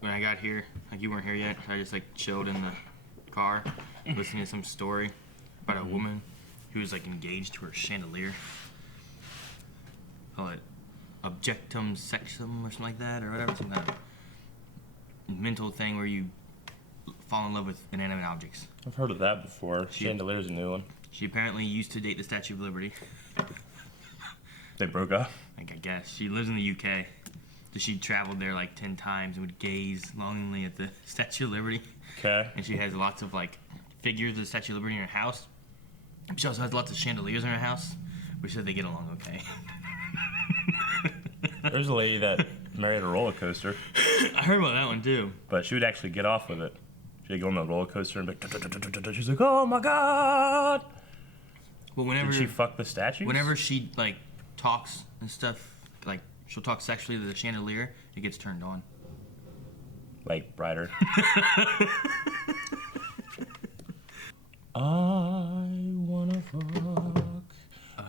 when I got here, like you weren't here yet, I just like chilled in the car, listening to some story about a woman who was like engaged to her chandelier. Call it objectum sexum or something like that, or whatever, some kind of mental thing where you fall in love with inanimate objects. I've heard of that before. Chandelier's a new one. She apparently used to date the Statue of Liberty. They broke up? I guess. She lives in the UK. So she traveled there like 10 times and would gaze longingly at the Statue of Liberty. Okay. And she has lots of like figures of the Statue of Liberty in her house. She also has lots of chandeliers in her house, which said they get along okay. There's a lady that married a roller coaster. I heard about that one too. But she would actually get off with it. She'd go on the roller coaster and be like, she's like, oh my god. Well, whenever did she fuck the statues? Whenever she like talks and stuff, like she'll talk sexually to the chandelier, it gets turned on. Like brighter. I wanna fuck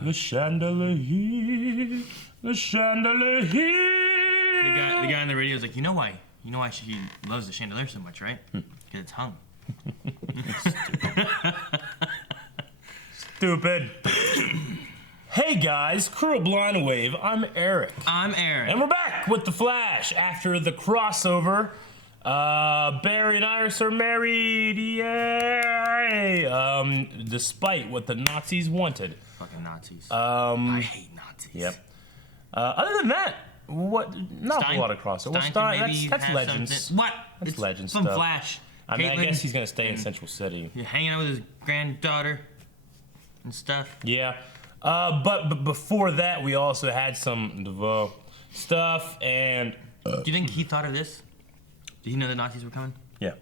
the chandelier, the chandelier. The guy on the radio is like, you know why she loves the chandelier so much, right? Because it's hung. Stupid. Hey guys, Crew of Blind Wave, I'm Eric. I'm Aaron. And we're back with The Flash after the crossover. Barry and Iris are married, yay! Despite what the Nazis wanted. Fucking Nazis. I hate Nazis. Yep. Other than that, not a whole lot of crossover. That's Legends. What? That's it's Legends from stuff. Flash. I mean, I guess he's gonna stay in Central City. You're hanging out with his granddaughter and stuff. Yeah. But before that, we also had some DeVoe stuff, and... Do you think he thought of this? Did he know the Nazis were coming? Yeah.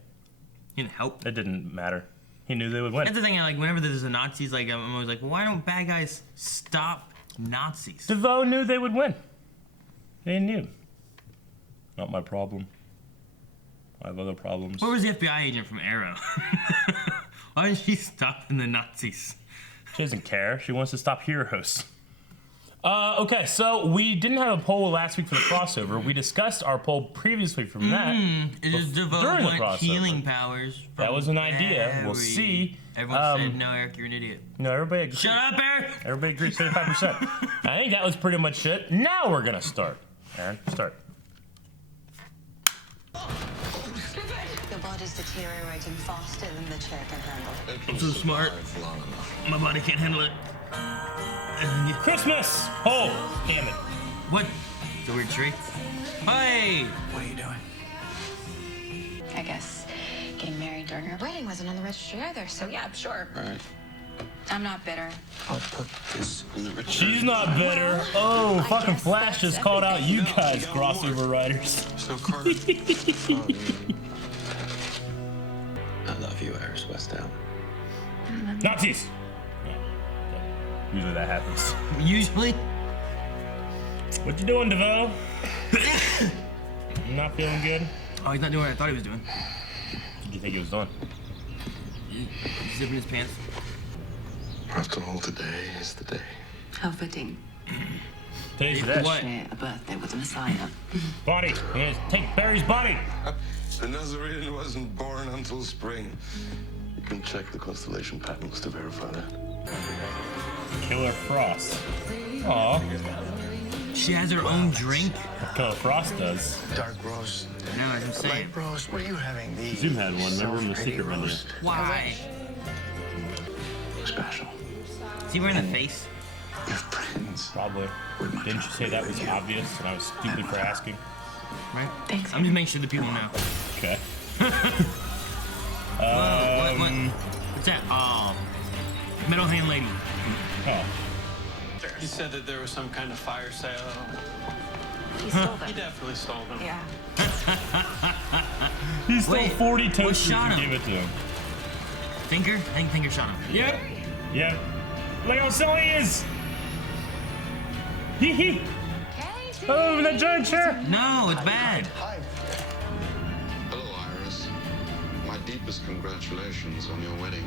He didn't help? It didn't matter. He knew they would win. That's the thing, like, whenever there's a Nazis, like, I'm always like, well, why don't bad guys stop Nazis? DeVoe knew they would win. They knew. Not my problem. I have other problems. Where was the FBI agent from Arrow? Why didn't she stop the Nazis? She doesn't care. She wants to stop heroes. Okay, so we didn't have a poll last week for the crossover. We discussed our poll previously from that. Does DeVoe during the want crossover. Healing powers? That was an idea. We'll see. Everyone said, no, Eric, you're an idiot. No, everybody agreed. Shut up, Eric! Everybody agreed 75%. I think that was pretty much it. Now we're going to start. Aaron, start. Your body's deteriorating faster than the chair can handle. I'm so smart. My body can't handle it. Christmas! Oh, damn it. What? It's a weird tree. Hey! What are you doing? I guess getting married during our wedding wasn't on the registry either, so yeah, I'm sure. All right. I'm not bitter. I'll put this in the return. She's not bitter. Oh, fucking Flash just called out you guys, crossover writers. So Carter. I love you, Iris Westtown. Nazis! Usually that happens. Usually? What you doing, DeVoe? Not feeling good? Oh, he's not doing what I thought he was doing. What did you think he was doing? He's zipping his pants. After all, today is the day. How fitting. Today's the day. What? Share a birthday with the Messiah. Body. I'm gonna take Barry's body. The Nazarene wasn't born until spring. You can check the constellation patterns to verify that. Killer Frost. Aw. She has her own drink? Killer Frost does. Dark roast. No, I'm saying. Light roast. What are you having? The Zoom had one. Remember in the secret menu. Why? Special. Is he wearing the face? Your friends. Probably. Didn't you say that was obvious and I was stupid for asking? Right? Thanks. I'm just making sure the people know. Okay. Whoa, what? What's that? Oh. Metal hand lady. Oh. He said that there was some kind of fire sale. He stole them. He definitely stole them. Yeah. He stole Wait, 40 what toasters shot and him? gave it to him. Thinker? I think Thinker shot him. Yep. Yep. Look how silly he is. Hee hee. Oh, that giant chair. No, it's bad. Hello, Iris. My deepest congratulations on your wedding.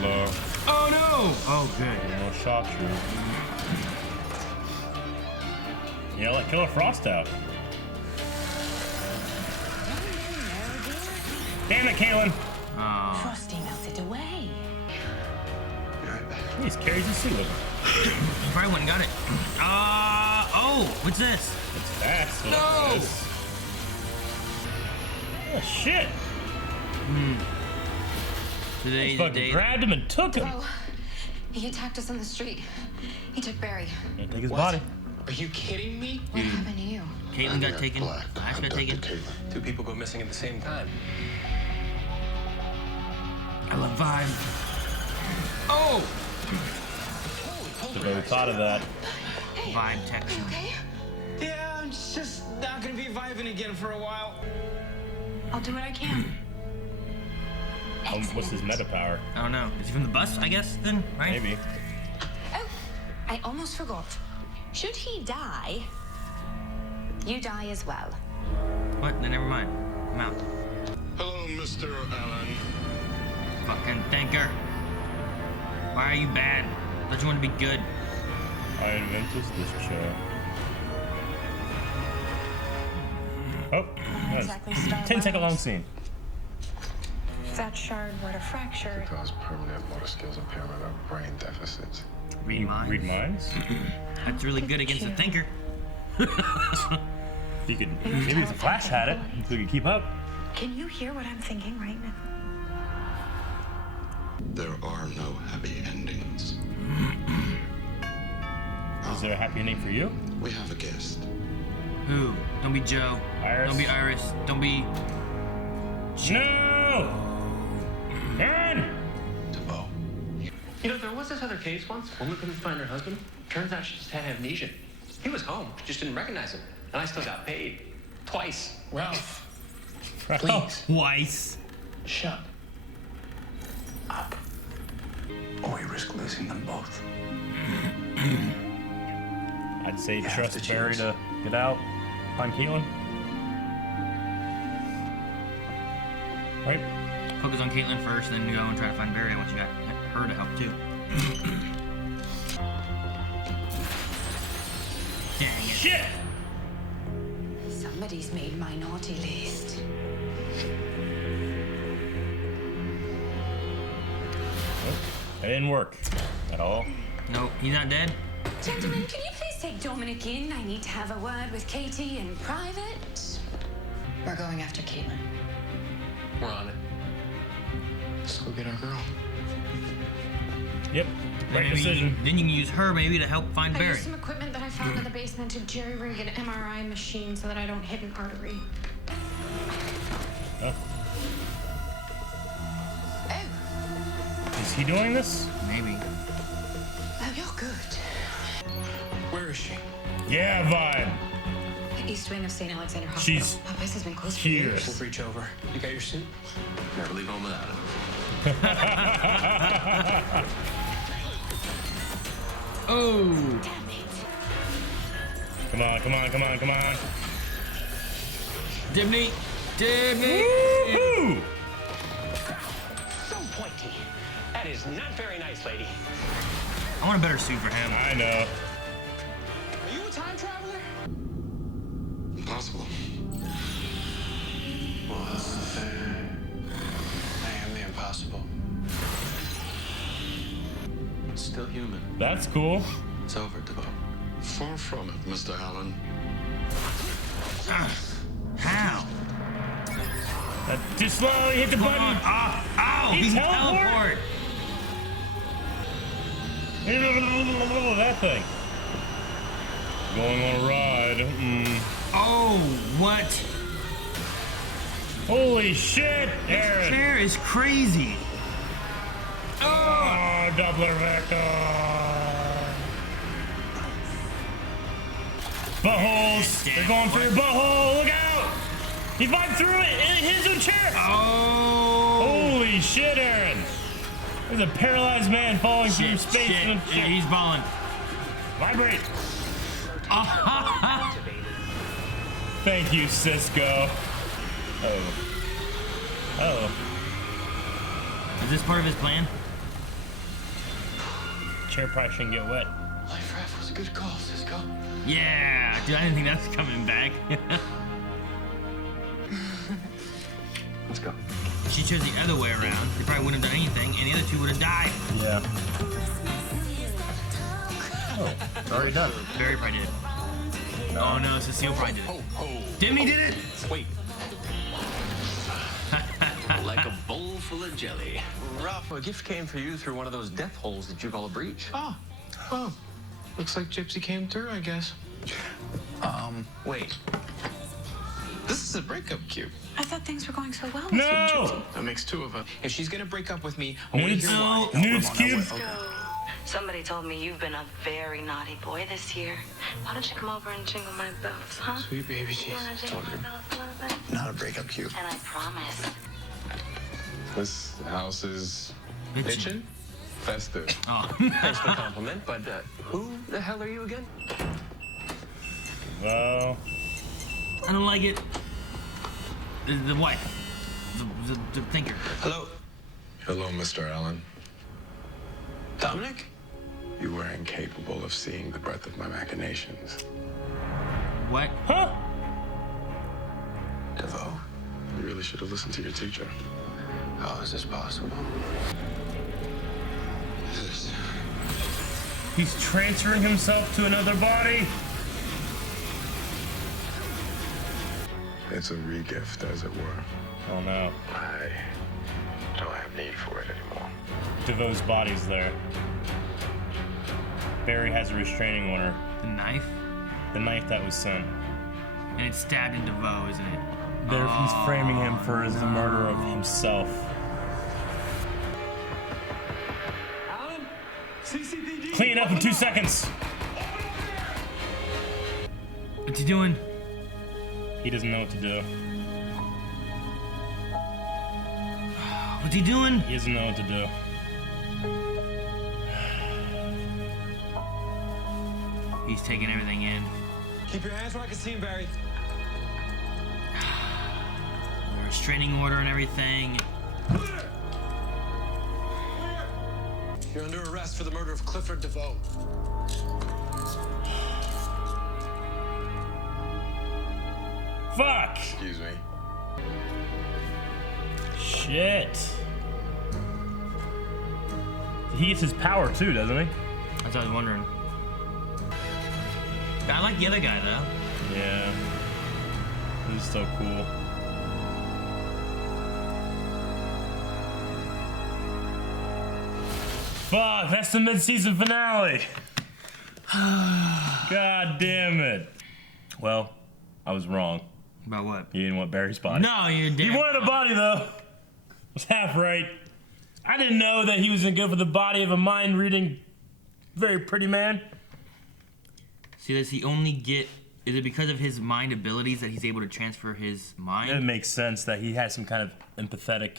No. Oh no! Oh, good. No shot through. Yeah, let Killer Frost out. Damn it, Caitlin. Oh. Frosty melted away. He just carries his suit with him. Probably wouldn't got it. Oh, what's this? It's fast. No! Oh, shit. Today's the Fucking day. grabbed him and took him. Oh, he attacked us on the street. He took Barry. And take his body. Are you kidding me? What happened to you? Caitlin got taken. Black. Ash got Abducted taken. Caitlin. 2 people go missing at the same time. I love vibe. Oh! DeVoe thought of that. Vibe texture. Okay. Yeah, I'm just not gonna be vibing again for a while. I'll do what I can. What's his meta power? I don't know. Is he from the bus, I guess, then? Right? Maybe. Oh, I almost forgot. Should he die, you die as well. What? Then never mind. I'm out. Hello, Mr. Allen. Fucking thinker. Why are you bad? Don't you want to be good? I invented this chair. Oh, nice. Exactly, Star 10-second long Wars. scene. If that shard were to fracture, Cause permanent motor skills impairment or brain deficits. Read minds. Read minds? That's really good against a thinker. He could. Maybe if the Flash had it, so he could keep up. can you hear what I'm thinking right now? There are no happy endings. Is there a happy ending for you? We have a guest. Who? Don't be Joe. Iris. Don't be Iris. Don't be. No! Aaron! DeVoe. You know, there was this other case once. Woman couldn't find her husband. Turns out she just had amnesia. He was home. Just didn't recognize him. And I still got paid. Twice. Ralph, please. Twice. Shut up. Or we risk losing them both. I'd say have trust to Barry choose. to get out. Find Caitlin. Right? Focus on Caitlin first, then go and try to find Barry once you got her to help too. Dang it. Shit! Somebody's made my naughty list. That didn't work at all. Nope, he's not dead. Gentlemen, can you please take Dominic in? I need to have a word with Katie in private. We're going after Caitlin. We're on it. Let's go get our girl. Yep. Right Maybe- decision. Then you can use her maybe to help find I Barry. used some equipment that I found in the basement to jerry-rig an MRI machine so that I don't hit an artery. Oh. Oh, Is he doing this? Maybe. oh, you're good. Where is she? Yeah, vibe. The East Wing of St. Alexander Hospital. She's That place has been closed for here. years. We'll reach over. You got your suit? Never leave home without it. Oh. Damn it. Come on, come on, come on, come on. Dibney. Dibney. Woo! So pointy. That is not very nice, lady. I want a better suit for him. I know. Are you a time traveler? Impossible. Well, that's the thing. I am the impossible. Still human. That's cool. It's over, DeVoe. Far from it, Mr. Allen. How? Too slowly hit the What's going on? button. Ow! He He teleport? teleport. That thing. Going on a ride. Oh, what? Holy shit, Aaron. Chair is crazy. Oh, Doppler vector. Buttholes. They're going through your butthole. Look out. He vibed through it. It hit his own chair. Oh. Holy shit, Aaron. There's a paralyzed man falling through Shit, space. shit. And Yeah, he's balling. Vibrate. Thank you, Cisco. Oh. Oh. Is this part of his plan? Chair probably shouldn't get wet. Life raft was a good call, Cisco. Yeah. Dude, I didn't think that's coming back. Let's go. She chose the other way around. They probably wouldn't have done anything, and the other two would have died. Yeah. Oh, it's already done. Barry probably did. Oh no, Cecile probably did. Demi did it. Wait. Like a bowl full of jelly. Ralph, a gift came for you through one of those death holes that you call a breach. Oh, looks like Gypsy came through, I guess. Wait. This is a breakup cube. I thought things were going so well with No! you and Gypsy. That makes two of us. If she's gonna break up with me, I want to Nudes, hear why. nudes cube. Somebody told me you've been a very naughty boy this year. Why don't you come over and jingle my bells, huh? Sweet baby You Jesus. wanna jingle my bells a little bit? Not a breakup cube. And I promise. This house is Bitchin'? festive. Oh. Thanks for the compliment, but who the hell are you again? Well, I don't like it. The wife. The thinker. Hello, Hello, Mr. Allen. Dominic? You were incapable of seeing the breadth of my machinations. What? huh? DeVoe? You really should have listened to your teacher. How is this possible? He's transferring himself to another body. It's a regift, as it were. Oh no. I don't have need for it anymore. DeVoe's body's there. Barry has a restraining order. The knife? The knife that was sent. And it's stabbed in DeVoe, isn't it? There, he's framing him for the murder of himself. Alan? CCPD? Clean up in 2 seconds. What's he doing? He doesn't know what to do. What's he doing? He doesn't know what to do. He's taking everything in. Keep your hands where I can see him, Barry. The restraining order and everything. You're under arrest for the murder of Clifford DeVoe. Fuck! Excuse me. Shit. He gets his power too, doesn't he? That's what I was wondering. I like the other guy though. Yeah. He's so cool. Fuck, that's the mid-season finale. God damn it. Well, I was wrong. About what? You didn't want Barry's body. No, you didn't. He wanted a body though. I was half right. I didn't know that he was gonna go for the body of a mind-reading, very pretty man. See, does he only get? Is it because of his mind abilities that he's able to transfer his mind? It makes sense that he has some kind of empathetic,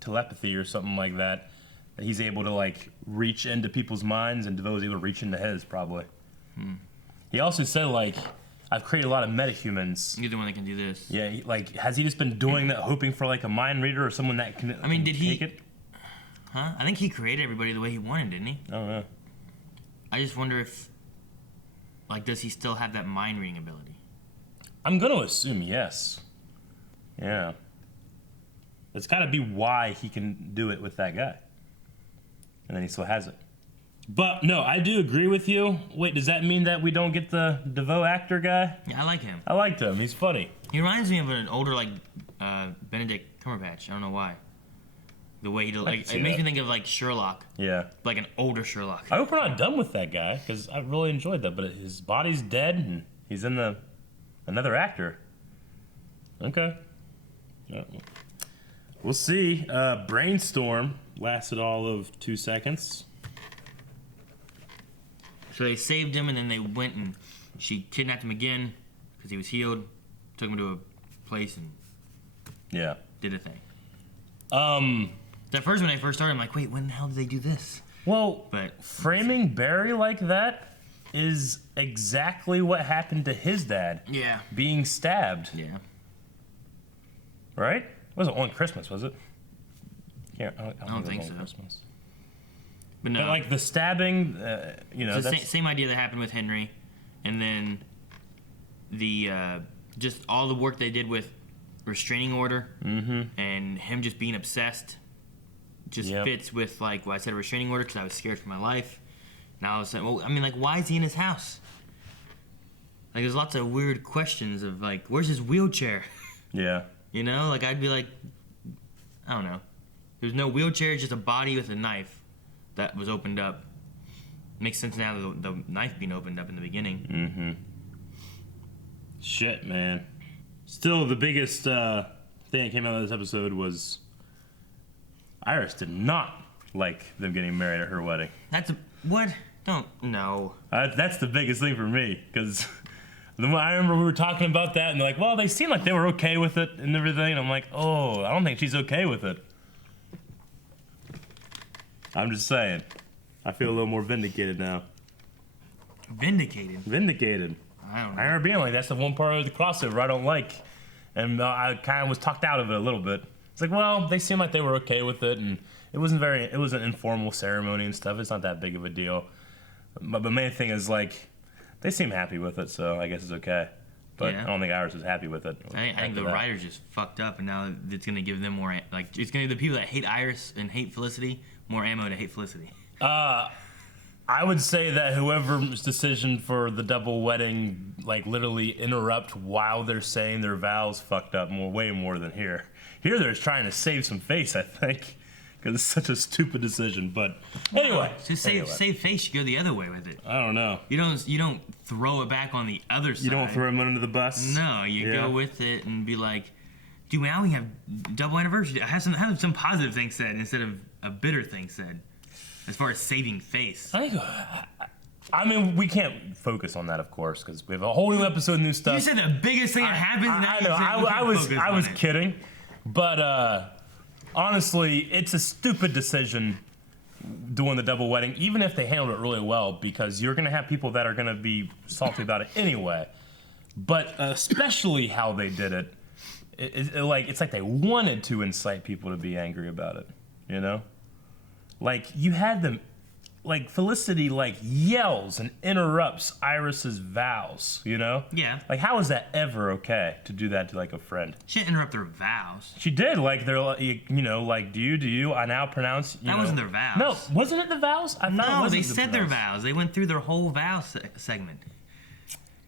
telepathy or something like that. That he's able to like reach into people's minds, and DeVoe is able to reach into his probably. He also said like, I've created a lot of metahumans. You're the one that can do this. Yeah, has he just been doing that, hoping for like a mind reader or someone that can? I mean, did he? take it? Huh? I think he created everybody the way he wanted, didn't he? I don't know. I just wonder if, like, does he still have that mind reading ability? I'm gonna assume yes. Yeah. It's got to be why he can do it with that guy, and then he still has it. But no, I do agree with you. Wait, does that mean that we don't get the DeVoe actor guy? Yeah, I like him. I liked him. He's funny. He reminds me of an older, like, Benedict Cumberbatch. I don't know why. The way he does, like, it makes me think of like Sherlock. Yeah. Like an older Sherlock. I hope we're not done with that guy because I really enjoyed that. But his body's dead and he's in another actor. Okay. Yeah. We'll see. Brainstorm lasted all of 2 seconds. So they saved him, and then they went and she kidnapped him again because he was healed. Took him to a place and Yeah. did a thing. At first, when I first started, I'm like, wait, when the hell did they do this? Well, But framing Barry like that is exactly what happened to his dad. yeah, Being stabbed, yeah. right? It wasn't on Christmas, was it? Yeah, I don't think it was on so. Christmas. But no, But like the stabbing, it's the same idea that happened with Henry, and then the just all the work they did with restraining order, and him just being obsessed just fits with like why I said a restraining order, because I was scared for my life. Now I was saying, well, I mean, like, why is he in his house? Like, there's lots of weird questions of like, where's his wheelchair? Yeah. You know, like I'd be like, I don't know. There's no wheelchair, just a body with a knife that was opened up. Makes sense now, the knife being opened up in the beginning. Shit, man. Still, the biggest thing that came out of this episode was Iris did not like them getting married at her wedding. What? No. That's the biggest thing for me, because I remember we were talking about that, and they're like, well, they seemed like they were okay with it and everything, and I'm like, oh, I don't think she's okay with it. I'm just saying. I feel a little more vindicated now. Vindicated? Vindicated. I don't know. I remember being like, that's the one part of the crossover I don't like. And I kind of was talked out of it a little bit. It's like, well, they seemed like they were okay with it, and it was an informal ceremony and stuff. It's not that big of a deal. But the main thing is, like, they seem happy with it, so I guess it's okay. But I don't think Iris was happy with it. I think the writers just fucked up, and now it's going to give them more, like, it's going to give the people that hate Iris and hate Felicity more ammo to hate Felicity. I would say that whoever's decision for the double wedding, like, literally interrupt while they're saying their vows fucked up way more than here. Here they're trying to save some face, I think, because it's such a stupid decision. But anyway, to save face, you go the other way with it. I don't know. You don't throw it back on the other side. You don't throw him under the bus. No, you go with it and be like, dude, now we have double anniversary. Have some positive things said instead of a bitter thing said. As far as saving face. I mean, we can't focus on that, of course, because we have a whole new episode, new stuff. You said the biggest thing that happens. I know. I was kidding, but honestly, it's a stupid decision doing the double wedding, even if they handled it really well, because you're gonna have people that are gonna be salty about it anyway. But especially how they did it, it's like they wanted to incite people to be angry about it, you know. Like, you had them, like, Felicity, like, yells and interrupts Iris's vows, you know? Yeah. Like, how is that ever okay to do that to, like, a friend? She didn't interrupt their vows. She did. Like, they're, like, you know, like, do you, I now pronounce, you know. That wasn't their vows. No, wasn't it the vows? No, they said their vows. They went through their whole vow segment.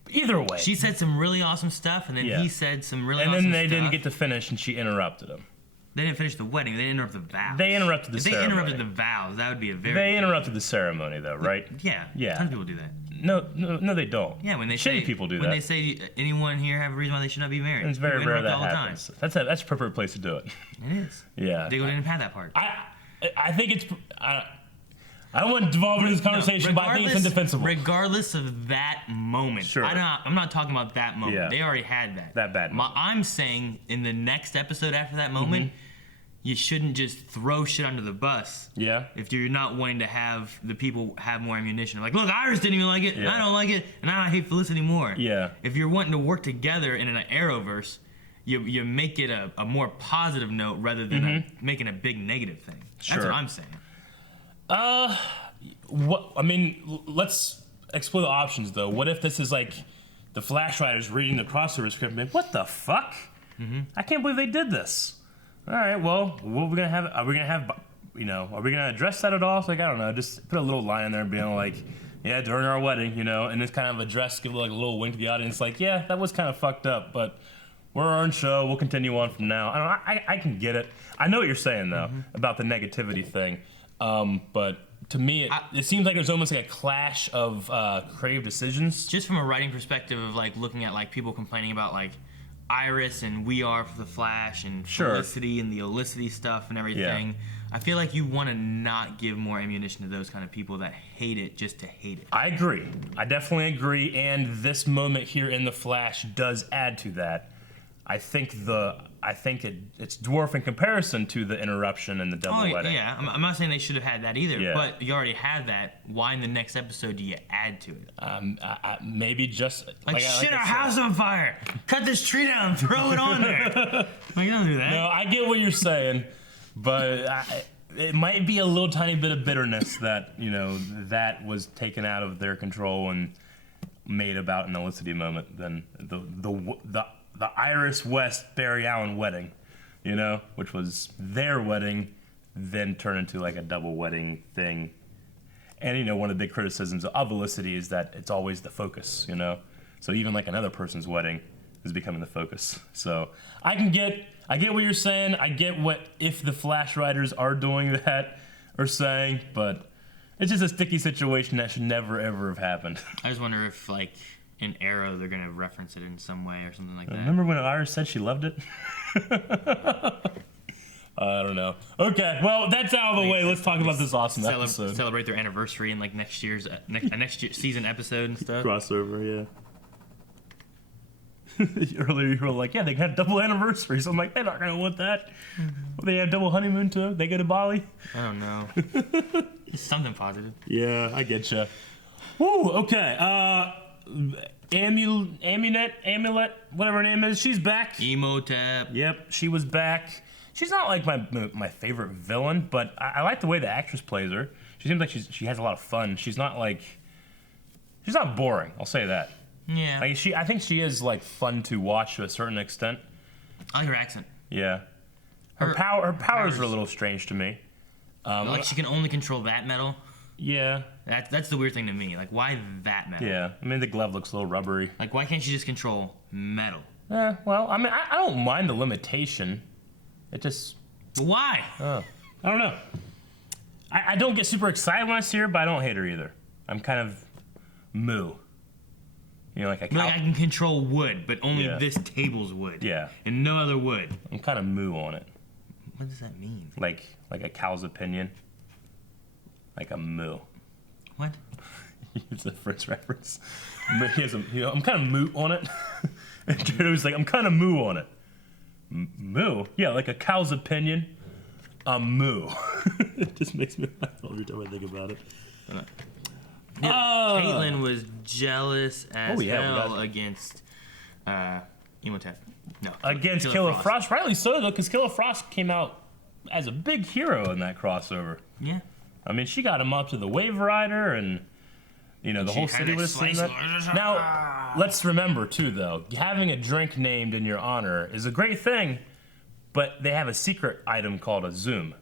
Either way. She said some really awesome stuff, and then he said some really awesome stuff. And then they didn't get to finish, and she interrupted him. They didn't finish the wedding. They didn't interrupt the vows. They interrupted the ceremony. If they interrupted the vows, that would be a very... They interrupted the ceremony, though, right? Yeah. Tons of people do that. No, they don't. Yeah, when they Shitty people do that. When they say, anyone here have a reason why they should not be married? It's very rare that happens. That's a appropriate place to do it. It is. Yeah. They didn't have that part. I think it's... I don't want to devolve into this conversation, but I think it's indefensible. Regardless of that moment. Sure. I'm not talking about that moment. Yeah. They already had that. That bad moment. I'm saying in the next episode after that moment... You shouldn't just throw shit under the bus. Yeah. If you're not wanting to have the people have more ammunition. Like, look, Iris didn't even like it, and I don't like it, and I hate Felicity more. Yeah. If you're wanting to work together in an Arrowverse, you make it a more positive note rather than making a big negative thing. Sure. That's what I'm saying. Let's explore the options, though. What if this is like the Flash writers reading the crossover script and what the fuck? I can't believe they did this. All right, well, what are we gonna have? Are we gonna address that at all? It's like, I don't know, just put a little line in there being like, yeah, during our wedding, you know, and it's kind of address, give like a little wink to the audience, like, yeah, that was kind of fucked up, but we're our own show. We'll continue on from now. I don't know, I can get it. I know what you're saying though about the negativity thing, but to me, it seems like there's almost like a clash of creative decisions. Just from a writing perspective of like looking at like people complaining about like Iris and We Are for the Flash and Felicity and the Olicity stuff and everything. Yeah. I feel like you want to not give more ammunition to those kind of people that hate it just to hate it. I agree. I definitely agree. And this moment here in the Flash does add to that. I think it's dwarf in comparison to the interruption and the double wedding. Yeah, I'm not saying they should have had that either, but you already had that. Why in the next episode do you add to it? Maybe just... Like shit, our house on fire! Cut this tree down, throw it on there! Like, don't do that. No, I get what you're saying, but it might be a little tiny bit of bitterness that, you know, that was taken out of their control and made about an Olicity moment than the Iris West Barry Allen wedding, you know, which was their wedding, then turned into like a double wedding thing. And, you know, one of the big criticisms of Felicity is that it's always the focus, you know? So even like another person's wedding is becoming the focus. So I get what you're saying. I get what if the Flash writers are doing that or saying, but it's just a sticky situation that should never, ever have happened. I just wonder if, like, in Arrow, they're going to reference it in some way or something like that. Remember when Iris said she loved it? I don't know. Okay, well, that's out of the way. Let's talk about this awesome episode. Celebrate their anniversary in, like, next year's season episode and stuff. Crossover, yeah. Earlier you were like, yeah, they have double anniversaries. I'm like, they're not going to want that. Well, they have double honeymoon too. They go to Bali. I don't know. It's something positive. Yeah, I get you. Woo, okay. Amulet, whatever her name is, she's back. Emotep. Yep, she was back. She's not like my favorite villain, but I like the way the actress plays her. She seems like she has a lot of fun. She's not boring. I'll say that. Yeah. Like I think she is like fun to watch to a certain extent. I like her accent. Yeah. Her powers are a little strange to me. Like she can only control that metal. Yeah. That's the weird thing to me. Like, why that metal? Yeah. I mean, the glove looks a little rubbery. Like, why can't she just control metal? Well, I mean, I don't mind the limitation. It just... But why? I don't know. I don't get super excited when I see her, but I don't hate her either. I'm kind of moo. You know, like a cow. Like I can control wood, but only this table's wood. Yeah. And no other wood. I'm kind of moo on it. What does that mean? Like a cow's opinion. Like a moo. What? It's a French reference. But I'm kind of moo on it. And Jared like, I'm kind of moo on it. Moo? Yeah, like a cow's opinion. A moo. It just makes me laugh every time I think about it. Caitlin was jealous as hell against Emotep. No. Against Killer Frost. Rightly so, though, because Killer Frost came out as a big hero in that crossover. Yeah. I mean, she got him up to the Wave Rider, and, you know, the whole city was seeing that. Now, let's remember, too, though, having a drink named in your honor is a great thing, but they have a secret item called a Zoom.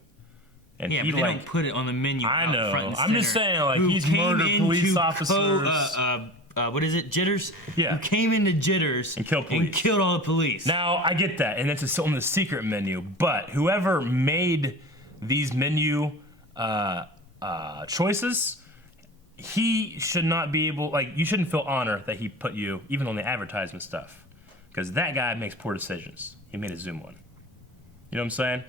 And yeah, but they don't put it on the menu. I out know. Front and I'm just saying, like, he's murdered police officers. What is it? Jitters? Yeah. Who came into Jitters and killed police. And killed all the police. Now, I get that, and it's on the secret menu, but whoever made these menu choices, he should not be able, like, you shouldn't feel honor that he put you even on the advertisement stuff, because that guy makes poor decisions. He made a Zoom one. You know what I'm saying?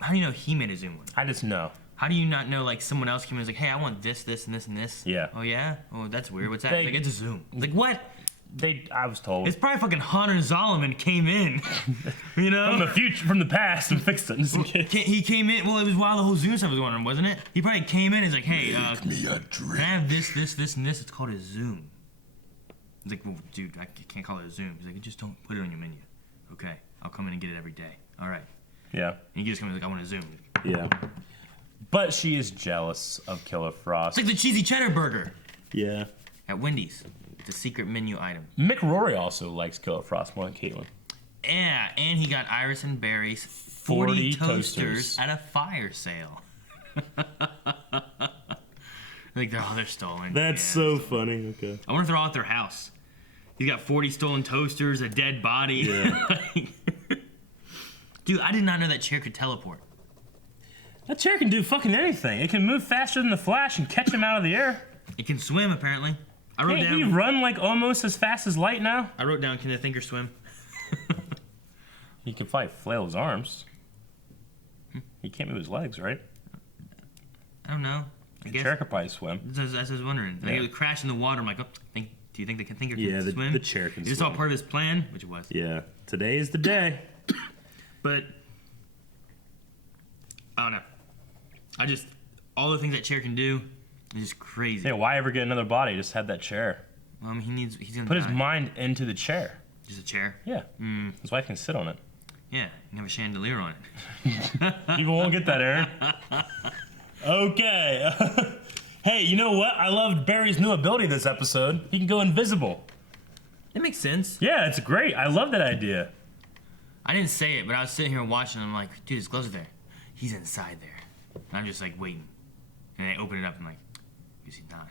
How do you know he made a Zoom one? I just know. How do you not know, like, someone else came in and was like, hey, I want this, this, and this, and this? Yeah. Oh, yeah? Oh, that's weird. What's that? Like, it's a Zoom. Like, what? I was told. It's probably fucking Hunter Zolomon came in, you know? From the past and fixed it. He came in, well, it was while the whole Zoom stuff was going on, wasn't it? He probably came in and was like, hey, can I have this, this, this, and this? It's called a Zoom. He's like, well, dude, I can't call it a Zoom. He's like, just don't put it on your menu. Okay, I'll come in and get it every day. All right. Yeah. And he just comes like, I want a Zoom. Yeah. But she is jealous of Killer Frost. It's like the cheesy cheddar burger. Yeah. At Wendy's. It's a secret menu item. Mick Rory also likes Killer Frost more than Caitlin. Yeah, and he got Iris and Barry's 40 toasters at a fire sale. Like, they're stolen. That's so funny. Okay. I wonder if they're all at their house. He's got 40 stolen toasters, a dead body. Yeah. Dude, I did not know that chair could teleport. That chair can do fucking anything. It can move faster than the Flash and catch him out of the air. It can swim, apparently. Can't he run like almost as fast as light now? I wrote down, can the Thinker swim? He can probably flail his arms. He can't move his legs, right? I don't know. The chair could probably swim. That's what I was wondering. Like, it would crash in the water. I'm like, do you think the Thinker can swim? The chair can swim. Is this all part of his plan? Which it was. Yeah. Today is the day. But I don't know. All the things that chair can do is just crazy. Yeah, why ever get another body? Just have that chair. He's gonna put his mind into the chair. Just a chair? Yeah. His wife can sit on it. Yeah, you can have a chandelier on it. People won't get that, Aaron. Okay. Hey, you know what? I loved Barry's new ability this episode. He can go invisible. It makes sense. Yeah, it's great. I love that idea. I didn't say it, but I was sitting here watching. And I'm like, dude, his gloves are there. He's inside there. And I'm just like waiting. And they open it up. And I'm like, is he not?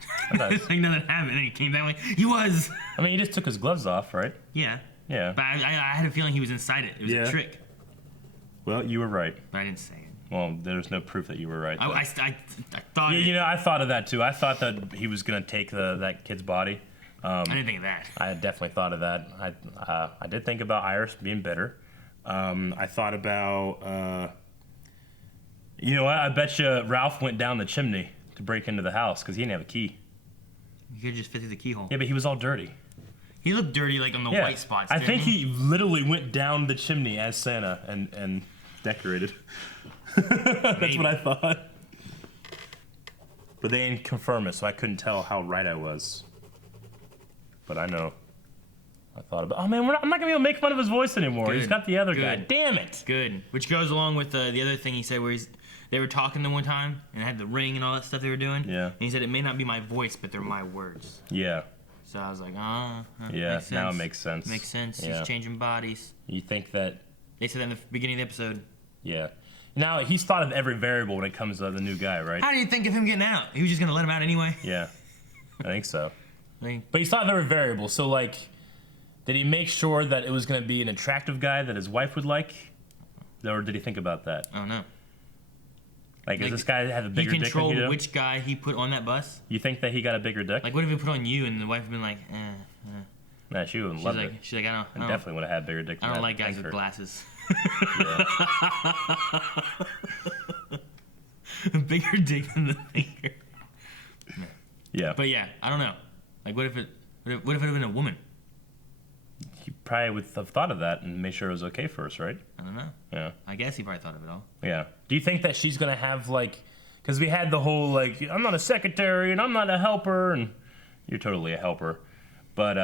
It's like nothing happened. And then he came back like, he was. I mean, he just took his gloves off, right? Yeah. Yeah. But I had a feeling he was inside it. It was a trick. Well, you were right. But I didn't say it. Well, there's no proof that you were right. I thought You know, I thought of that too. I thought that he was going to take that kid's body. I didn't think of that. I definitely thought of that. I did think about Iris being bitter. I thought about, you know what? I bet you Ralph went down the chimney to break into the house because he didn't have a key. You could just fit through the keyhole. Yeah, but he was all dirty. He looked dirty, like on the white spots. I think he literally went down the chimney as Santa and decorated. That's what I thought. But they didn't confirm it, so I couldn't tell how right I was. But I know. I thought about. Oh man, I'm not gonna be able to make fun of his voice anymore. Good. He's got the other Good. guy. Damn it. Good. Which goes along with the other thing he said, where they were talking the one time and had the ring and all that stuff they were doing. Yeah. And he said it may not be my voice, but they're my words. Yeah. So I was like, yeah. makes sense. Now it makes sense. Makes sense. Yeah. He's changing bodies. You think that? They said that in the beginning of the episode. Yeah. Now he's thought of every variable when it comes to the new guy, right? How do you think of him getting out? He was just gonna let him out anyway. Yeah. I think so. But he's thought of every variable. So like, did he make sure that it was gonna be an attractive guy that his wife would like, or did he think about that? I don't know. Like, does this guy have a bigger dick than you do? He controlled which guy he put on that bus. You think that he got a bigger dick? Like, what if he put on you and the wife had been like, Nah, she wouldn't love it. She's like, I don't. Definitely would have had bigger dick. I don't like guys with glasses. Bigger dick than the Thinker. Yeah. But yeah, I don't know. Like, what if it had been a woman? He probably would have thought of that and made sure it was okay first, right? I don't know. Yeah. I guess he probably thought of it all. Yeah. Do you think that she's gonna have like, because we had the whole like, I'm not a secretary and I'm not a helper, and you're totally a helper, but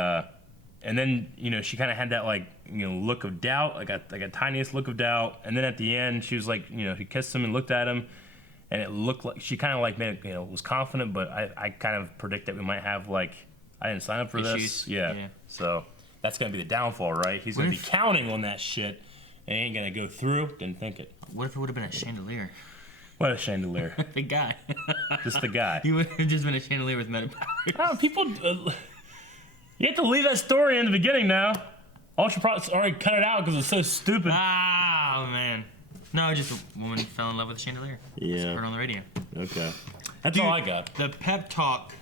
and then you know she kind of had that like look of doubt, like a tiniest look of doubt, and then at the end she was like she kissed him and looked at him, and it looked like she kind of like made it, was confident, but I kind of predict that we might have like, I didn't sign up for issues. this. Yeah. So that's gonna be the downfall, right? He's gonna be counting on that shit and ain't gonna go through. Didn't think it. What if it would have been a chandelier? What a chandelier. The guy. Just the guy. He would have just been a chandelier with meta powers. Oh, people. You have to leave that story in the beginning now. Ultra Pro already cut it out because it's so stupid. Ah, man. No, just a woman fell in love with a chandelier. Yeah. Heard on the radio. Okay. That's Dude, all I got. The pep talk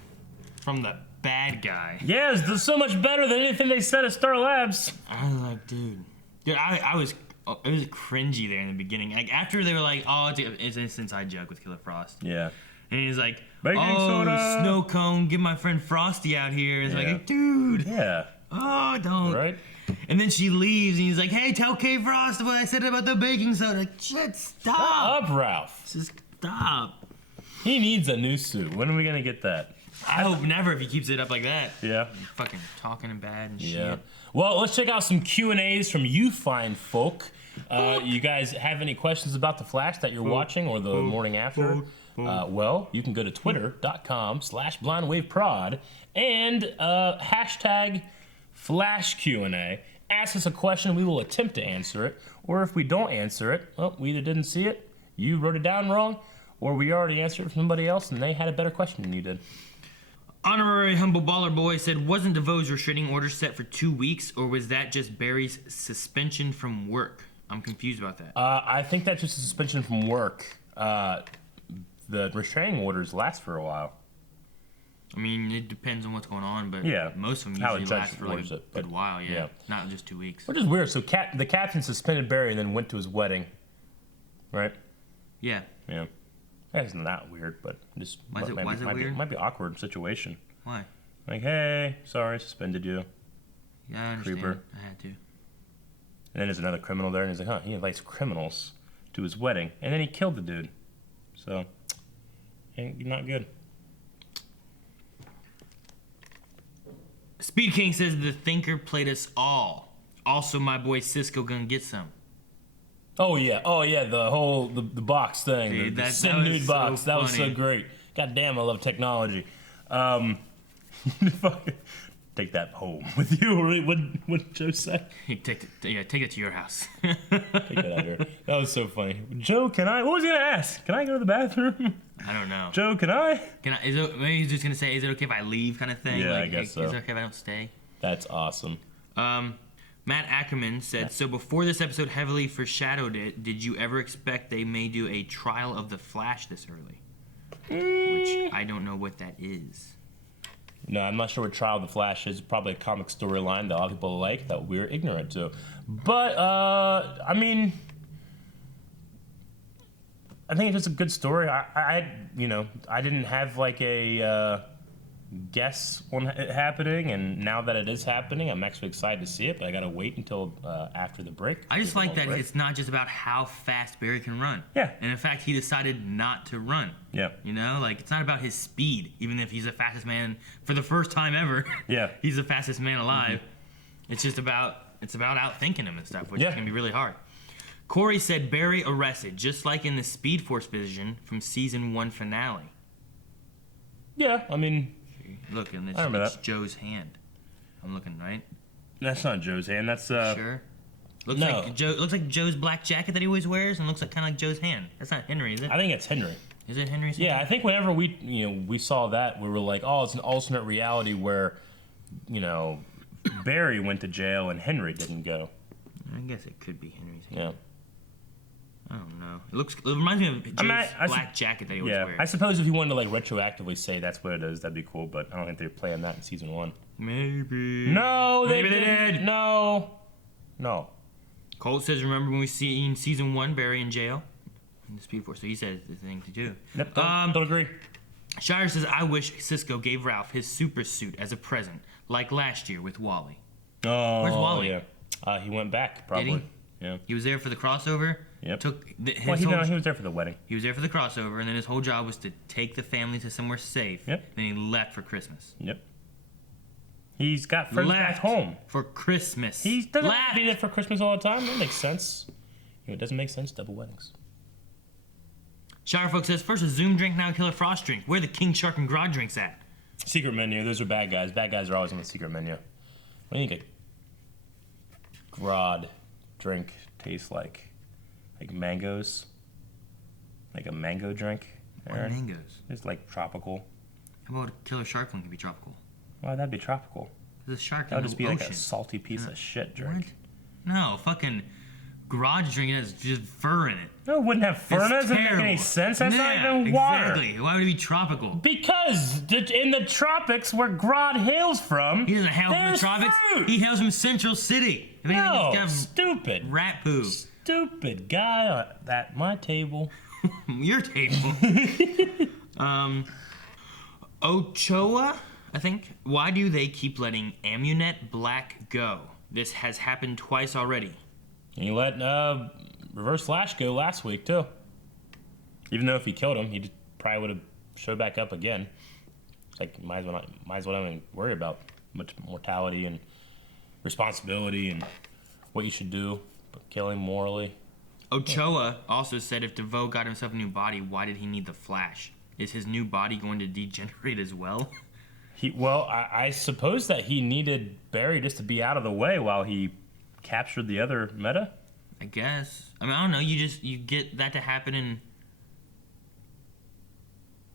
from the bad guy. Yes, that's so much better than anything they said at Star Labs. I was like, dude, I was. It was cringy there in the beginning. Like after they were like, "Oh, it's an inside joke with Killer Frost." Yeah. And he's like, Baking soda. Snow cone, get my friend Frosty out here. It's like, dude. Yeah. Oh, don't. Right. And then she leaves, and he's like, "Hey, tell K Frost what I said about the baking soda." Like, shit, stop. Shut up, Ralph. Just stop. He needs a new suit. When are we gonna get that? I hope never if he keeps it up like that. Yeah. Fucking talking and bad and Yeah. shit. Well, let's check out some Q&As from you fine folk. You guys have any questions about The Flash that you're watching or the morning after? Well, you can go to twitter.com/blindwaveprod and hashtag Flash Q&A. Ask us a question, we will attempt to answer it. Or if we don't answer it, well, we either didn't see it, you wrote it down wrong, or we already answered it from somebody else and they had a better question than you did. Honorary Humble Baller Boy said, wasn't DeVoe's restraining order set for 2 weeks, or was that just Barry's suspension from work? I'm confused about that. I think that's just a suspension from work. The restraining orders last for a while. I mean, it depends on what's going on, but Yeah, most of them how a usually judge last for like orders a it, good but- while, yeah. yeah. Not just 2 weeks. Which is weird. So the captain suspended Barry and then went to his wedding, right? Yeah. Yeah. That's not weird, but just Why is it weird? Might be an awkward situation. Why? Like, hey, sorry, suspended you. Yeah, I understand. Creeper. I had to. And then there's another criminal there, and he's like, huh, he invites criminals to his wedding, and then he killed the dude. So, ain't not good. Speed King says the Thinker played us all. Also, my boy Cisco gonna get some. Oh yeah, the box thing, Dude, the that sin was nude so box. That was so funny. great. God damn, I love technology. take that home with you. Or what did Joe say? Take it to your house. Take that out here. That was so funny. Joe, can I? What was he gonna ask? Can I go to the bathroom? I don't know. Joe, can I? Maybe he's just gonna say, "Is it okay if I leave?" kind of thing. Yeah, like, I guess so. Is it okay if I don't stay? That's awesome. Matt Ackerman said, so before this episode heavily foreshadowed it, did you ever expect they may do a trial of the Flash this early? Which I don't know what that is. No, I'm not sure what Trial of the Flash is. Probably a comic storyline that a lot of people like that we're ignorant to. But, I mean, I think it's just a good story. I didn't have like a guess on it happening, and now that it is happening, I'm actually excited to see it, but I gotta wait until after the break. I just like that it's not just about how fast Barry can run. Yeah. And in fact, he decided not to run. Yeah. You know, like, it's not about his speed, even if he's the fastest man for the first time ever. Yeah. He's the fastest man alive. Mm-hmm. It's just about outthinking him and stuff, which can be really hard. Corey said Barry arrested, just like in the Speed Force vision from season 1 finale. Yeah, I mean, look, and I remember it's that. Joe's hand. I'm looking, right? That's not Joe's hand. That's sure. Looks like Joe's black jacket that he always wears, and looks like kind of like Joe's hand. That's not Henry, is it? I think it's Henry. Is it Henry's hand? Yeah, I think whenever we saw that, we were like, oh, it's an alternate reality where, Barry went to jail and Henry didn't go. I guess it could be Henry's hand. Yeah. I don't know. It reminds me of Joe's black jacket that he always wears. I suppose if you wanted to like retroactively say that's what it is, that'd be cool. But I don't think they're playing that in season 1. Maybe. No, Maybe they did. No. Colt says, remember when we see in season 1 Barry in jail in the Speed Force? So he said it's the thing to do. Yep, don't agree. Shire says, I wish Cisco gave Ralph his super suit as a present, like last year with Wally. Oh, where's Wally? Yeah. He went back probably. Did he? Yeah. He was there for the crossover. Yep. He was there for the wedding. He was there for the crossover, and then his whole job was to take the family to somewhere safe. Yep. Then he left for Christmas. Yep. He's got friends back home for Christmas. He doesn't have to be there for Christmas all the time. That makes sense. It doesn't make sense. Double weddings. Shire Folk says, first a Zoom drink, now a Killer Frost drink. Where the King Shark and Grodd drinks at? Secret menu. Those are bad guys. Bad guys are always on the secret menu. What do you think a Grodd drink tastes like? Like mangoes? Like a mango drink? What mangoes? It's like tropical. How about a Killer Shark one could be tropical? Why that'd be tropical? The shark that would in just the be ocean. Like a salty piece of shit drink. What? No, fucking Grodd drink has just fur in it. No, it wouldn't have fur in it. Doesn't make any sense. That's not even water. Exactly. Why would it be tropical? Because in the tropics where Grodd hails from, he doesn't hail from the tropics. Fruit. He hails from Central City. If anything, stupid. Rat poo. Stupid guy at my table. Your table. Ochoa, I think. Why do they keep letting Amunet Black go? This has happened twice already. And you let Reverse Flash go last week, too. Even though if he killed him, he probably would have showed back up again. It's like, might as well not even worry about much mortality and responsibility and what you should do, but kill him morally. Ochoa also said if DeVoe got himself a new body, why did he need the Flash? Is his new body going to degenerate as well? I suppose that he needed Barry just to be out of the way while he captured the other meta. I guess. I mean, I don't know. You get that to happen, and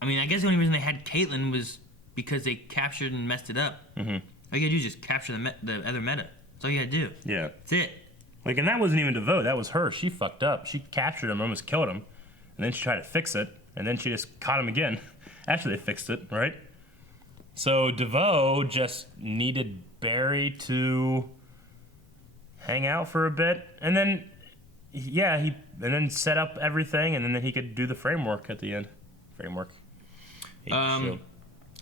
I mean, I guess the only reason they had Caitlyn was because they captured and messed it up. Mm-hmm. All you gotta do is just capture the other meta. That's all you gotta do. Yeah, that's it. Like, and that wasn't even DeVoe. That was her. She fucked up. She captured him, almost killed him, and then she tried to fix it, and then she just caught him again. Actually, they fixed it, right? So DeVoe just needed Barry to hang out for a bit, and then and then set up everything, and then he could do the framework at the end. Framework.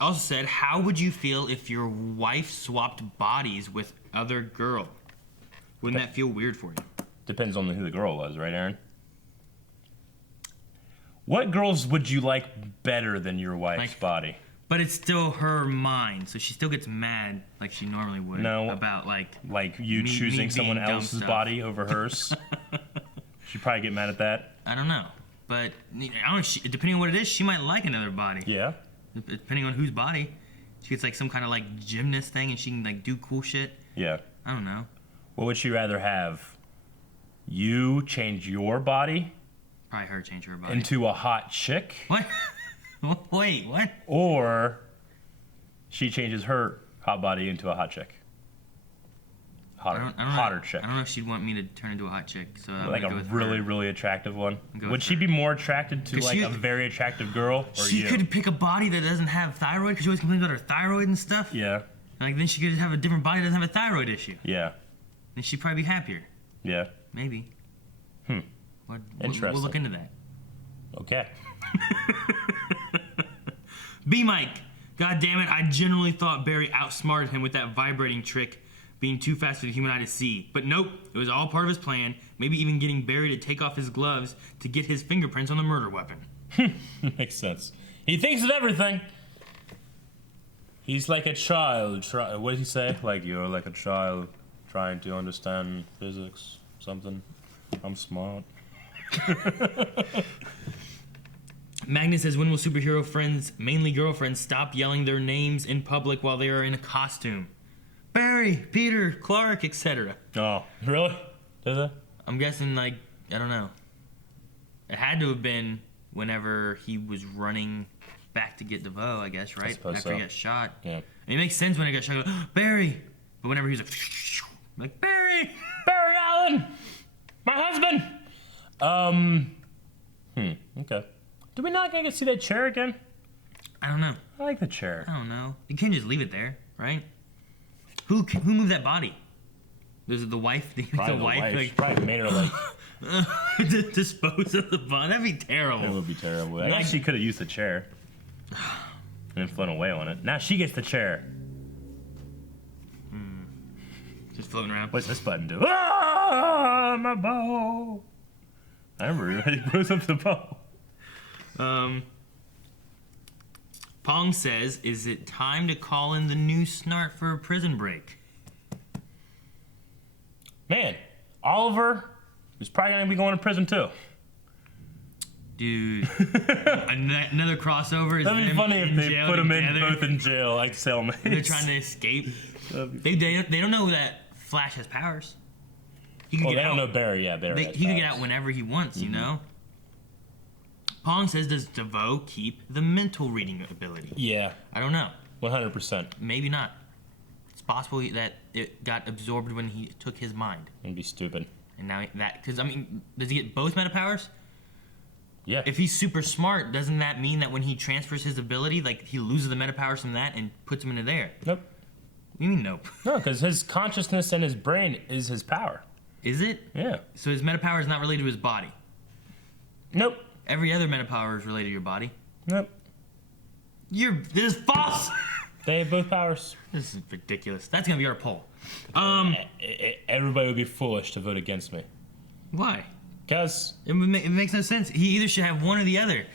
Also said, how would you feel if your wife swapped bodies with other girl? Wouldn't that feel weird for you? Depends on who the girl was, right, Aaron? What girls would you like better than your wife's body? But it's still her mind, so she still gets mad like she normally would about like you choosing someone else's body over hers. She'd probably get mad at that. I don't know, but I don't know. Depending on what it is, she might like another body. Yeah. Depending on whose body. She gets like some kind of like gymnast thing, and she can like do cool shit. Yeah. I don't know. What would she rather have? You change your body Probably her change her body. into a hot chick? What? Wait, what? Or she changes her hot body into a hot chick? Hotter chick. I don't know if she'd want me to turn into a hot chick. So Like a really, really attractive one? Go Would with she her. be more attracted to like a very attractive girl or She you? could pick a body that doesn't have thyroid, because she always complains about her thyroid and stuff. Yeah. Like, then she could have a different body that doesn't have a thyroid issue. Yeah. Then she'd probably be happier. Yeah. Maybe. Interesting. We'll look into that. Okay. B Mike. God damn it, I genuinely thought Barry outsmarted him with that vibrating trick, being too fast for the human eye to see. But nope, it was all part of his plan, maybe even getting Barry to take off his gloves to get his fingerprints on the murder weapon. Makes sense. He thinks of everything. He's like a child. What did he say? Like, you're like a child trying to understand physics, something. I'm smart. Magnus says, when will superhero friends, mainly girlfriends, stop yelling their names in public while they are in a costume? Barry, Peter, Clark, etc. Oh, really? Does it? I'm guessing, like, I don't know. It had to have been whenever he was running back to get DeVoe, I guess, right? After he got shot. Yeah. And it makes sense when he got shot. Barry! But whenever he was like Barry! Barry Allen! My husband! Okay. Do we not get to see that chair again? I don't know. I like the chair. I don't know. You can't just leave it there, right? Who moved that body? Was it the wife? Probably the wife. Like, probably made her like dispose of the body. That'd be terrible. It would be terrible. I guess she could have used the chair and flown away on it. Now she gets the chair. Just floating around. What's this button do? Ah, my bow. I remember he blows up the bow. Pong says, is it time to call in the new snart for a prison break? Man, Oliver is probably going to be going to prison too. Dude. Another crossover. Is That'd be funny if they put them in both in jail like cellmates. They're trying to escape. They don't know that Flash has powers. He can they get don't out. know Barry. Yeah, Barry. He can get out whenever he wants, you know? Pong says, does DeVoe keep the mental reading ability? Yeah. I don't know. 100%. Maybe not. It's possible that it got absorbed when he took his mind. It'd be stupid. And now because, I mean, does he get both meta powers? Yeah. If he's super smart, doesn't that mean that when he transfers his ability, like, he loses the meta powers from that and puts them into there? Nope. What do you mean nope? No, because his consciousness and his brain is his power. Is it? Yeah. So his meta power is not related to his body? Nope. Every other meta power is related to your body? Nope. This is false! They have both powers. This is ridiculous. That's gonna be our poll. Everybody would be foolish to vote against me. Why? Because it makes no sense. He either should have one or the other,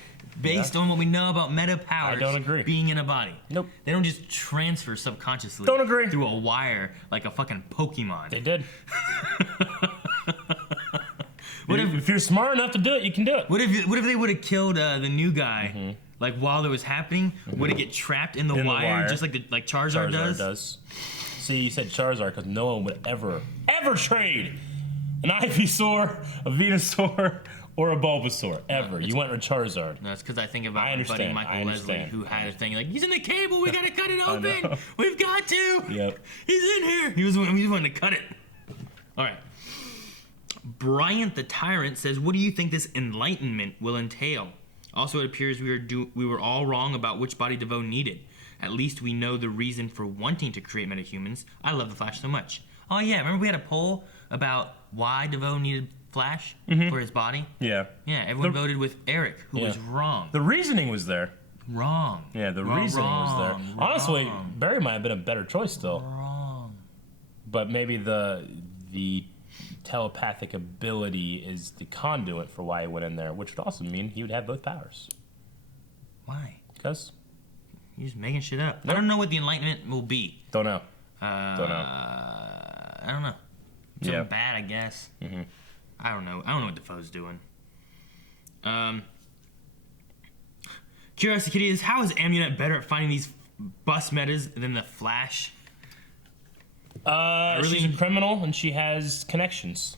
based on what we know about meta powers. I don't agree. Being in a body. Nope. They don't just transfer subconsciously. Don't agree. Through a wire like a fucking Pokemon. They did. If you're smart enough to do it, you can do it. What if they would have killed the new guy, like while it was happening? Would it get trapped in the wire, just like Charizard does? See, you said Charizard because no one would ever trade an Ivysaur, a Venusaur, or a Bulbasaur ever. You went with Charizard. No, it's because I think about my buddy Michael Leslie, who had a thing like, he's in the cable, we gotta cut it open, we've got to. Yep. He's in here. He was wanting to cut it. All right. Bryant the Tyrant says, what do you think this enlightenment will entail? Also, it appears we were all wrong about which body DeVoe needed. At least we know the reason for wanting to create metahumans. I love the Flash so much. Oh yeah, remember we had a poll about why DeVoe needed Flash for his body? Yeah. Yeah, everyone voted with Eric, who was wrong. The reasoning was there. Wrong. Yeah, the reasoning was there. Honestly, Barry might have been a better choice still. Wrong. But maybe the telepathic ability is the conduit for why he went in there, which would also mean he would have both powers. Why? Because you're just making shit up. Nope. I don't know what the enlightenment will be. Don't know. I don't know. Something bad, I guess. I don't know. I don't know what Defoe's doing. Curiosity Kitty is, how is Amunet better at finding these bus metas than the Flash? She's a criminal and she has connections.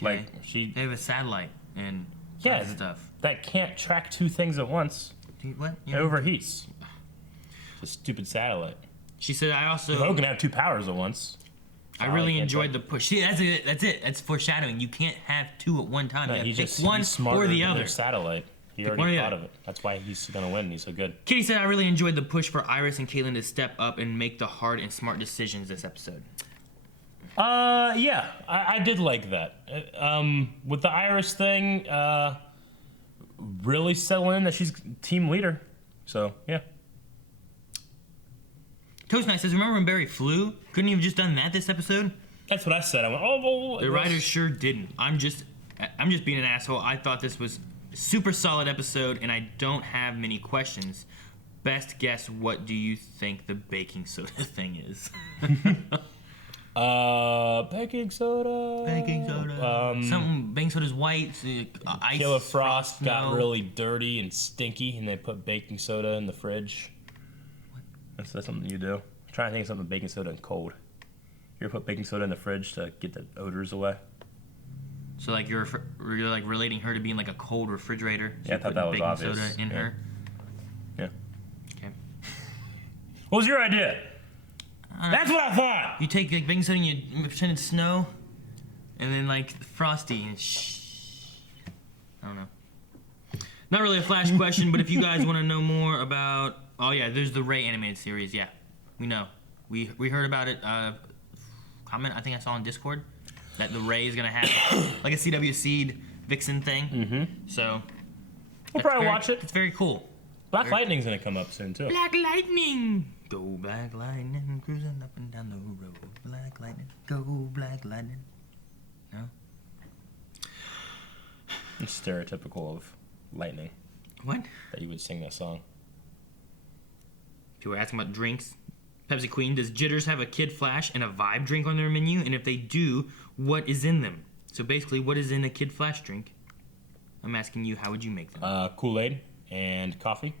Okay. They have a satellite and stuff that can't track two things at once. What? It overheats. It's a stupid satellite. She said, "I also." Hogan can have two powers at once. I really enjoyed the push. See, that's it. That's foreshadowing. You can't have two at one time. You have to pick one or the other. Satellite. He already thought of it. That's why he's gonna win. He's so good. Kitty said, "I really enjoyed the push for Iris and Caitlin to step up and make the hard and smart decisions this episode." Yeah, I did like that. With the Iris thing, really settle in that she's team leader. So yeah. Toast Knight says, "Remember when Barry flew? Couldn't you have just done that this episode?" That's what I said. I went, oh. The writers sure didn't. I'm just being an asshole. I thought this was a super solid episode, and I don't have many questions. Best guess, what do you think the baking soda thing is? Baking soda. Baking soda. Something. Baking soda's white. Ice. Killer Frost got really dirty and stinky, and they put baking soda in the fridge. What? That's something you do. I'm trying to think of something baking soda and cold. You ever put baking soda in the fridge to get the odors away? So like you're like relating her to being like a cold refrigerator. So yeah, I thought that was baking obvious. Soda in her. Yeah. Okay. What was your idea? That's what I thought. You take like baking soda and you pretend it's snow, and then like frosty and I don't know. Not really a Flash question, but if you guys want to know more about, oh yeah, there's the Ray animated series. Yeah, we know. We heard about it. Comment I think I saw on Discord that the Ray is gonna have like a CW Seed Vixen thing. Mm-hmm. So we'll probably watch it. It's very cool. Black Lightning's gonna come up soon too. Black Lightning, go Black Lightning, cruising up and down the road. Black Lightning, go Black Lightning. No. It's stereotypical of Lightning. What? That you would sing that song. People were asking about drinks. Pepsi Queen, does Jitters have a Kid Flash and a Vibe drink on their menu? And if they do, what is in them? So basically, what is in a Kid Flash drink? I'm asking you, how would you make them? Kool-Aid and coffee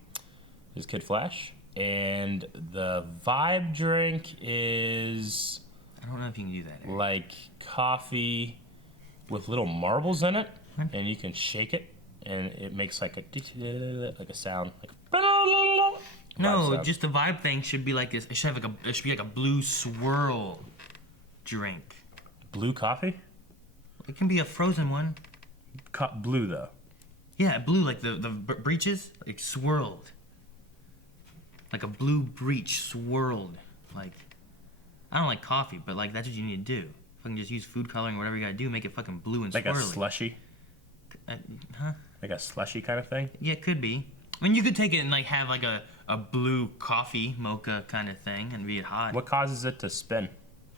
is Kid Flash. And the Vibe drink is... I don't know if you can do that, Eric. Like coffee with little marbles in it. What? And you can shake it. And it makes like a sound. Like no, just the Vibe thing should be like this. It should be like a blue swirl drink. Blue coffee? It can be a frozen one. Blue though. Yeah, blue like the breeches, like swirled. Like a blue breech swirled. Like I don't like coffee, but like that's what you need to do. Fucking just use food coloring or whatever you gotta do, make it fucking blue and like swirly. Like a slushy? Huh? Like a slushy kind of thing? Yeah, it could be. I mean, you could take it and like have like a blue coffee mocha kind of thing and be hot. What causes it to spin?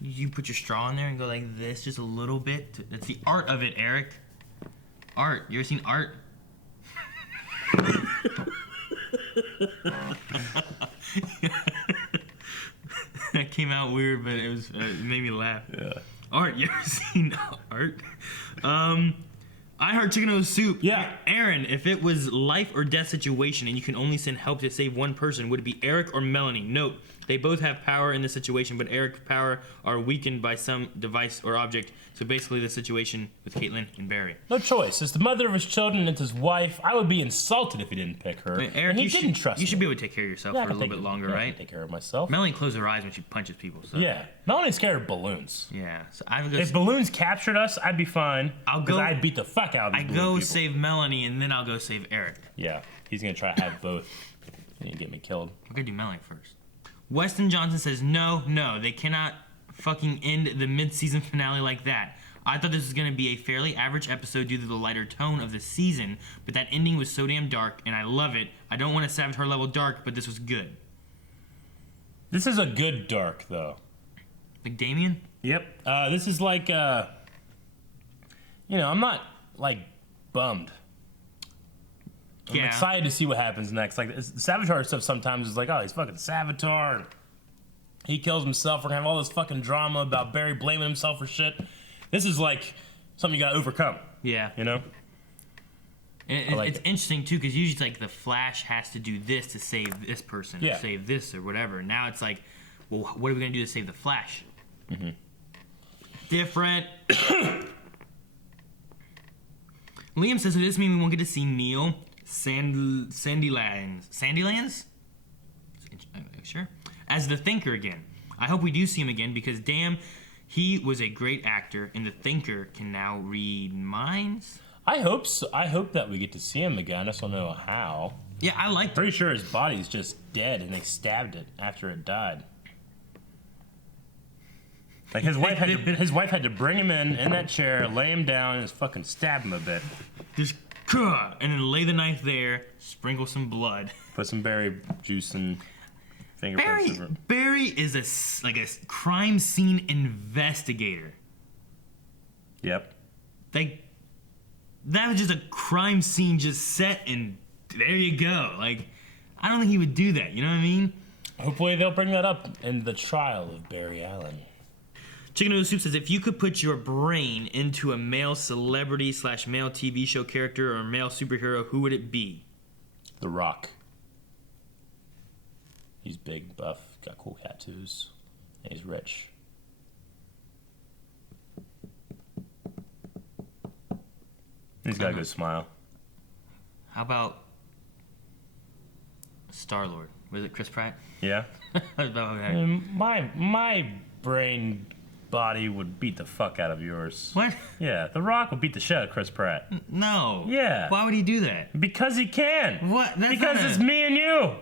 You put your straw in there and go like this, just a little bit. That's the art of it, Eric. Art. You ever seen art? That came out weird, but it made me laugh. Yeah. Art. You ever seen art? I heard chicken noodle soup. Yeah. Aaron, if it was life or death situation and you can only send help to save one person, would it be Eric or Melanie? Note, they both have power in this situation, but Eric's power are weakened by some device or object. So basically the situation with Caitlin and Barry. No choice. As the mother of his children and his wife, I would be insulted if he didn't pick her. I mean, Eric, and he didn't trust me. You should be able to take care of yourself for a little bit longer, right? I can take care of myself. Melanie closes her eyes when she punches people. So. Yeah. Melanie's scared of balloons. Yeah. So I would go if balloons captured us, I'd be fine. I'd beat the fuck out of these balloon people. Save Melanie, and then I'll go save Eric. Yeah. He's going to try to have both. He's going to get me killed. We're going to do Melanie first. Weston Johnson says, no, they cannot fucking end the mid-season finale like that. I thought this was going to be a fairly average episode due to the lighter tone of the season, but that ending was so damn dark, and I love it. I don't want to Savage Her level dark, but this was good. This is a good dark, though. Like Damien? Yep. This is like, I'm not, like, bummed. I'm excited to see what happens next. Like, the Savitar stuff sometimes is like, oh, he's fucking Savitar. He kills himself. We're going to have all this fucking drama about Barry blaming himself for shit. This is like something you got to overcome. Yeah. You know? And it's interesting too, because usually it's like the Flash has to do this to save this person, or save this, or whatever. Now it's like, well, what are we gonna do to save the Flash? Mm-hmm. Different. Liam says, "Does this mean we won't get to see Neil Sandilands? Sandilands? Sure. As the Thinker again. I hope we do see him again because damn, he was a great actor, and the Thinker can now read minds." I hope so. I hope that we get to see him again. I just don't know how. Yeah, I like. Pretty sure his body's just dead, and they stabbed it after it died. Like his wife had to bring him in that chair, lay him down, and just fucking stab him a bit. Just and then lay the knife there, sprinkle some blood, put some berry juice and fingerprints. Barry is a crime scene investigator. Yep. Like that was just a crime scene just set, and there you go. Like I don't think he would do that. You know what I mean? Hopefully they'll bring that up in the trial of Barry Allen. Chicken Noodle Soup says, if you could put your brain into a male celebrity / male TV show character or male superhero, who would it be? The Rock. He's big, buff, got cool tattoos, and he's rich. He's got a good smile. How about Star-Lord? Was it Chris Pratt? Yeah. My brain body would beat the fuck out of yours. What? Yeah, The Rock would beat the shit out of Chris Pratt. No. Yeah. Why would he do that? Because he can. What? Because it's me and you.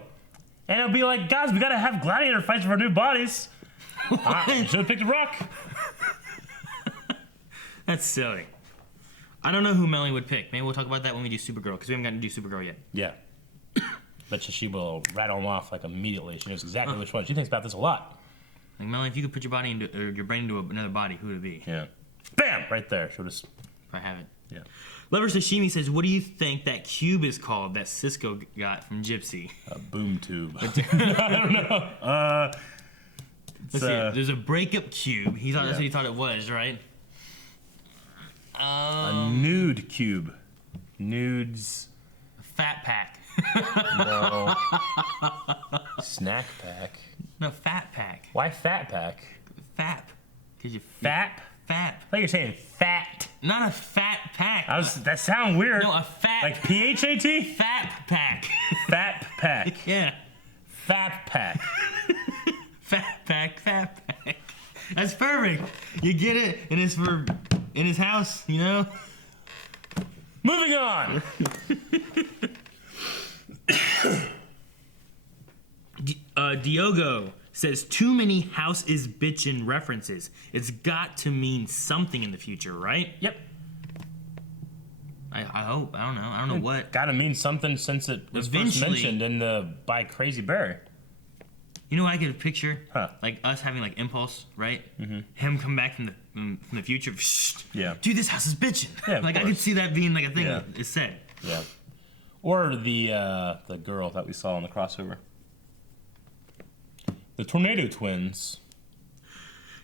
And it'll be like, guys, we gotta have gladiator fights for our new bodies. I should have picked The Rock. That's silly. I don't know who Melanie would pick. Maybe we'll talk about that when we do Supergirl, because we haven't gotten to do Supergirl yet. Yeah. Bet you she will rattle them off like immediately. She knows exactly which one. She thinks about this a lot. Like, Melanie, if you could put your body into, or your brain into another body, who would it be? Yeah. Bam! Right there. She'll just... If I have it. Yeah. Lover Sashimi says, what do you think that cube is called that Cisco got from Gypsy? A boom tube. I don't know. Let's see. There's a breakup cube. That's what he thought it was, right? A nude cube. Nudes. A fat pack. No. Snack pack. No, fat pack. Why fat pack? Fap. Cause you fap. Fap. I thought you were saying fat. Not a fat pack. That sounds weird. No, a fat. Like PHAT? Fat pack. Fat pack. Yeah. Fat pack. Fat pack. Fat pack. That's perfect. You get it, and it's for in his house. You know. Moving on. Diogo says too many house is bitchin' references. It's got to mean something in the future, right? Yep. I hope. I don't know. I don't know what. Got to mean something since it was first mentioned in the by Crazy Barry. You know what I could picture? Huh. Like us having like impulse, right? Mm-hmm. Him come back from the future. Yeah. Dude, this house is bitchin'. Yeah, like I could see that being like a thing that is said. Yeah. Or the girl that we saw in the crossover. The Tornado Twins.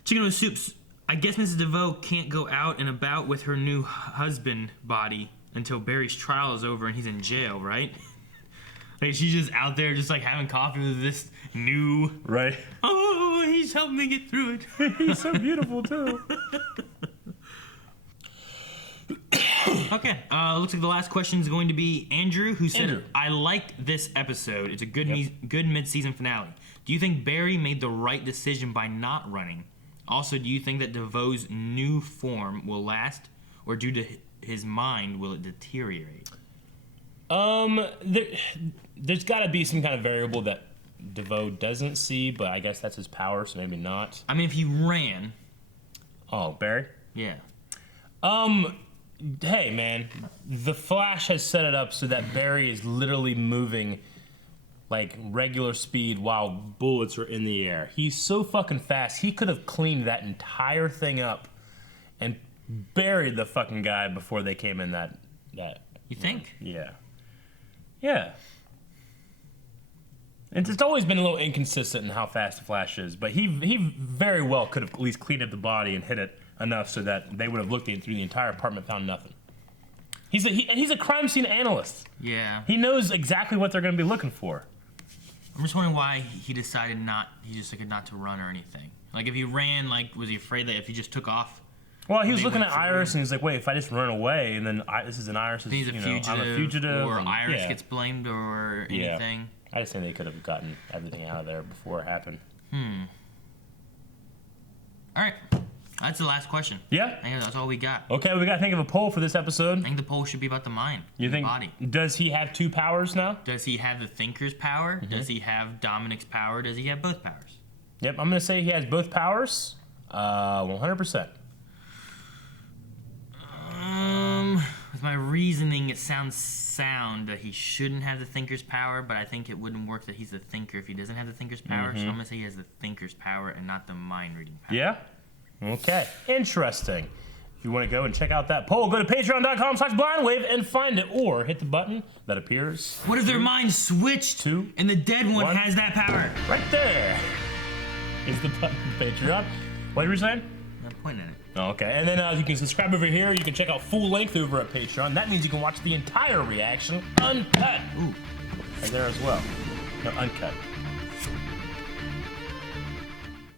Chicken with Soups. I guess Mrs. DeVoe can't go out and about with her new husband body until Barry's trial is over and he's in jail, right? Like she's just out there just like having coffee with this new... Right. Oh, he's helping me get through it. He's so beautiful, too. Okay, looks like the last question is going to be Andrew, who said, Andrew. I liked this episode. It's a good mid-season finale. Do you think Barry made the right decision by not running? Also, do you think that DeVoe's new form will last, or due to his mind, will it deteriorate? There's got to be some kind of variable that DeVoe doesn't see, but I guess that's his power, so maybe not. I mean, if he ran... Oh, Barry? Yeah. Hey, man, the Flash has set it up so that Barry is literally moving like regular speed while bullets are in the air. He's so fucking fast. He could have cleaned that entire thing up and buried the fucking guy before they came in that. You think? Yeah. Yeah. It's always been a little inconsistent in how fast the Flash is, but he very well could have at least cleaned up the body and hit it enough so that they would have looked through the entire apartment, found nothing. He's a crime scene analyst. Yeah. He knows exactly what they're going to be looking for. I'm just wondering why he decided not to run or anything. Like, if he ran, like, was he afraid that if he just took off? Well, he was looking at Iris, and he's like, wait, if I just run away, and then this is an Iris, he's a fugitive, I'm a fugitive. Or Iris gets blamed or anything. I just think they could have gotten everything out of there before it happened. All right. That's the last question. Yeah? I think that's all we got. Okay, we got to think of a poll for this episode. I think the poll should be about the mind. You think? Body. Does he have 2 powers now? Does he have the Thinker's power? Does he have Dominic's power? Does he have both powers? Yep, I'm going to say he has both powers. 100%. With my reasoning, it sounds sound that he shouldn't have the Thinker's power, but I think it wouldn't work that he's the Thinker if he doesn't have the Thinker's power. So I'm going to say he has the Thinker's power and not the mind-reading power. Yeah? Okay, interesting. If you want to go and check out that poll, go to patreon.com/blindwave and find it, or hit the button that appears. What if their minds switched and the dead one has that power? Right there is the button for Patreon. What were you saying? I'm pointing at it. Okay, and then you can subscribe over here. You can check out full length over at Patreon. That means you can watch the entire reaction uncut. Ooh. Right there as well. No, uncut.